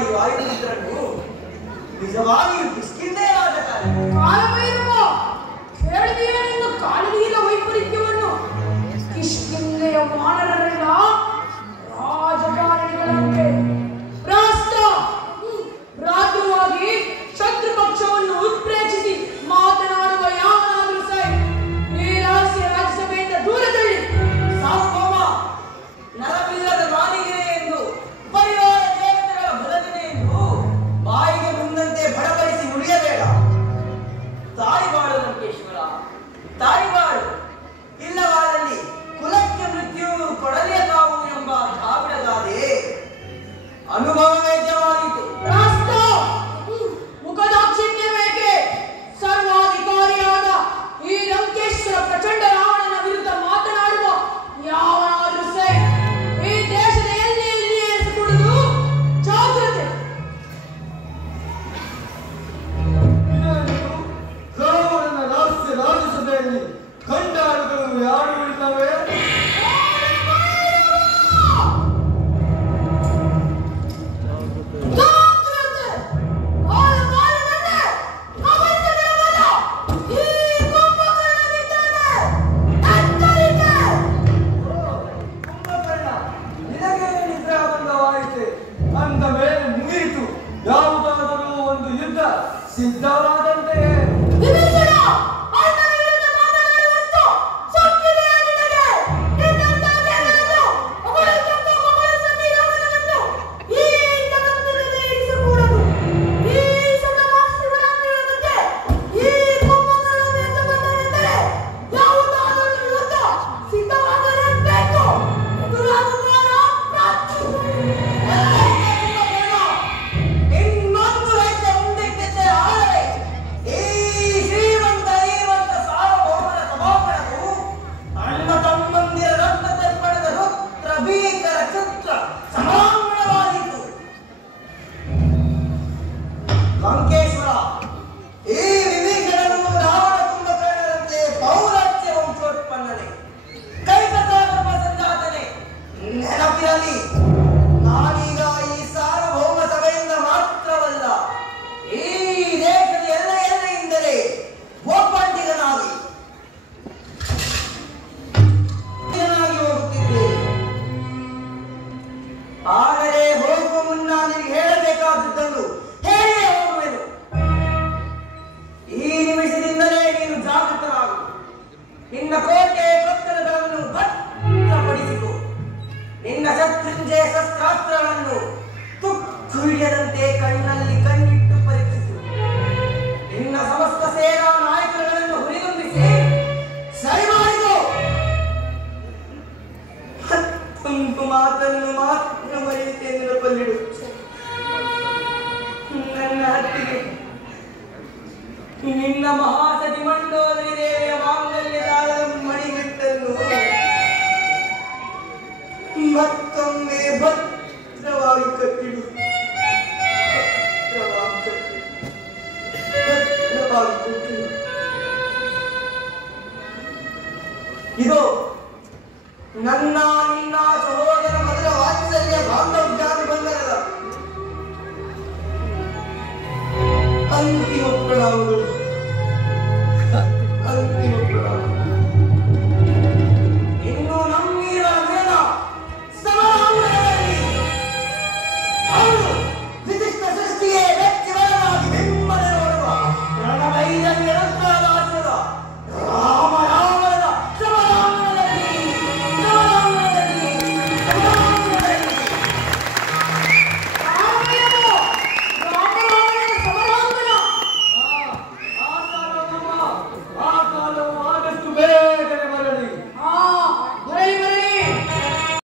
ಈ ವಾಯುಪುತ್ರನು ನಿಜವಾಗಿಯೂ ಕಿಷ್ಕಿಂಧೆ ರಾಜಕಾರಣ. ಕಾಲಭೈರವ ಹೇಳಿದೆಯೇ ನಿನ್ನ ಕಾಲನೀಲ ವೈಪರೀತ್ಯವನ್ನು. ಕಿಷ್ಕಿಂಧೆಯ ವಾನರರೆಲ್ಲ ರಾಜಕಾರಣಿಗಳಂತೆ ರಾಜ್ಯವಾಗಿ ಶತ್ರು ಪಕ್ಷವನ್ನು ಉತ್ಪ್ರೇಕ್ಷಿಸಿ ಮಾತನಾಡುವ ಯಾವನಾದರೂ ಸೈ ಈ ರಹಸ್ಯ ರಾಜ್ಯಸಭೆಯಿಂದ ದೂರದಲ್ಲಿ ಸಾರ್ವಭೌಮ ನರವಿಲ್ಲದ ಮಾನಿಗೆ ಎಂದು ಪರಿವಾರ ದೇವತೆಗಳ ಬಲದಿದೆ ಎಂದು ಬಾಯಿಗೆ ಬಂದಂತೆ ಬಡಬಡಿಸಿ ಉಳಿಯಬೇಡ. ತಾಯಿಬಾಳು ಲಂಕೇಶ್ವರ, ತಾಯಿಬಾಳು. ಇಲ್ಲವಾದಲ್ಲಿ ಕುಲಕ್ಕೆ ಮೃತ್ಯು ಕೊಡಲಿಯ ತಾವು ಎಂಬ ಧಾವಿಡಗಾದೆ ಅನುಭವ ವೇದ್ಯವಾಯಿತು. ಮುಖದಾಕ್ಷಿಣ್ಯವೇಕೆ? ಸರ್ವಾಧಿಕಾರಿಯಾದ ಈ ಲಂಕೇಶ್ವರ ಪ್ರಚಂಡ ರಾವಣನ ವಿರುದ್ಧ ಮಾತನಾಡುವ ಯಾವನಾದರೂ ಸೈ ಈ ದೇಶದ ಎಲ್ಲಿ ಎನಿಸಿಕೊಳ್ಳುವುದು ಜಾಗ್ರತೆ. ರಾವಣನ ರಹಸ್ಯ ರಾಜ್ಯಸಭೆಯಲ್ಲಿ ಖಂಡಾಳುಗಳು ಯಾರು ಇಲ್ಲವೇ? ಅಂದ ಮೇಲೆ ಮುಗಿಯಿತು. ಯಾವುದಾದರೂ ಒಂದು ಯುದ್ಧ ಸಿದ್ಧವಾದಂತೆಯೇ. ಲಂಕೇಶ್ವರ, ಈ ವಿಭೀಷಣನು ರಾವಣ ಕುಂಭಕರ್ಣರಂತೆ ಪೌರಾತ್ಯ ವಂಶೋತ್ಪನ್ನನೆ, ಕೈಕಸಾಗರ ಸಂಜಾತನೆ. ನೆನಪಿರಲಿ, ನಾನೀಗ ಈ ಸಾರ್ವಭೌಮ ಸಭೆಯಿಂದ ಮಾತ್ರವಲ್ಲ, ಈ ದೇಶದ ಎಲ್ಲೆಯಿಂದಲೇ ಒಬ್ಬಂಟಿಗನಾಗಿ ಹೋಗುತ್ತಿದ್ದೆ. ಆದರೆ ಹೋಗುವ ಮುನ್ನ ನಿನಗೆ ಹೇಳಬೇಕಾದದ್ದನ್ನು ಹೇಳೇ ಹೋಗುವೆನು. ಈ ನಿಮಿಷದಿಂದಲೇ ನೀನು ಜಾಗೃತರಾಗು. ನಿನ್ನ ಕೋಟೆ ಕತ್ತಲಗಳನ್ನು ಭದ್ರಪಡಿಸಿಕೊ. ನಿನ್ನ ಶತ್ರುಂಜಯ ಶಸ್ತ್ರಾಸ್ತ್ರಗಳನ್ನು ತುಕ್ಕು ಹಿಡಿಯದಂತೆ ಕಣ್ಣಲ್ಲಿ ಕಣ್ಣಿಟ್ಟು ಪರೀಕ್ಷಿಸು. ನಿನ್ನ ಸಮಸ್ತ ಸೇನಾ ನಾಯಕರುಗಳನ್ನು ಹುರಿದುಂಬಿಸಿ ಸರಿ ಮಾಡಿಕೊ. ಒಂದು ಮಾತನ್ನು ಮಾತ್ರ ಮರೆಯುತ್ತೆ ನೆನಪಲ್ಲಿಡು. ನನ್ನ ಹತ್ತಿಗೆ ನಿನ್ನ ಮಹಾಸತಿ ಮಂಡೋದರಿ ದೇವಿಯ ಮಾಂಗಲ್ಯದ ಮಣಿಗಟ್ಟನ್ನು ಮತ್ತೊಮ್ಮೆ ಭದ್ರವಾಗಿ ಕಟ್ಟಿಡು. ಇದು ನನ್ನ ನಿನ್ನ ಸಹೋದರ ಮಧುರ ವಾತ್ಸಲ್ಯ ಬಾಂಧವ್ಯಾನುಬಂಧನದ ಅಂತಿಮ ಪ್ರಣಾಮಗಳು.